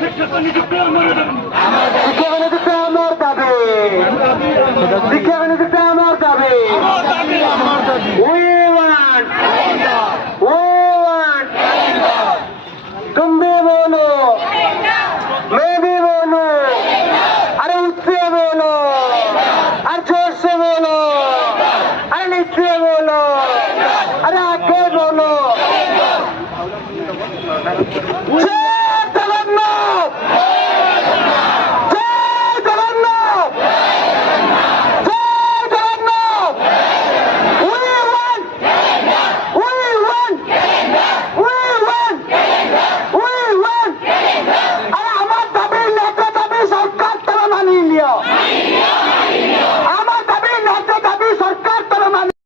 শিক্ষক নিযুক্তি আমার দাবি। শিক্ষক নিযুক্তি আমার দাবি। We want, तुम भी बोलो, मैं भी बोलूं, अरे उससे बोलो, अरे जोर से बोलो, अरे नीचे बोलो, अरे आगे बोलो।